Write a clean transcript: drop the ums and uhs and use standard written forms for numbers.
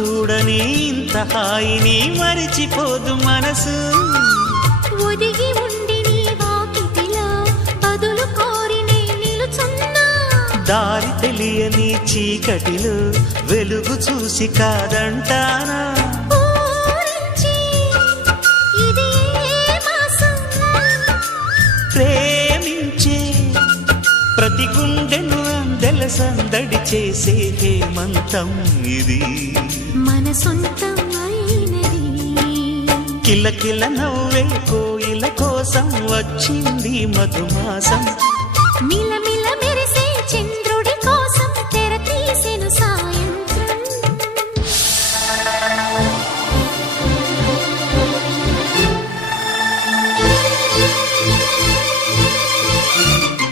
చూడని ఇంత హాయిని మరిచిపోదు మనసు. ఒదిగి ఉండి నీ వాకిటిలో బదులు కోరి నే నిలుచున్నా. దారి తెలియని చీకటిలో వెలుగు చూసి కాదంటానా. ప్రేమించే ప్రతి గుండెను అందెల సందడి చేసే హేమంతం ఇది. మన సొంతం అయినది. కిలకిల నవ్వే కోయిల కోసం వచ్చింది మధుమాసం.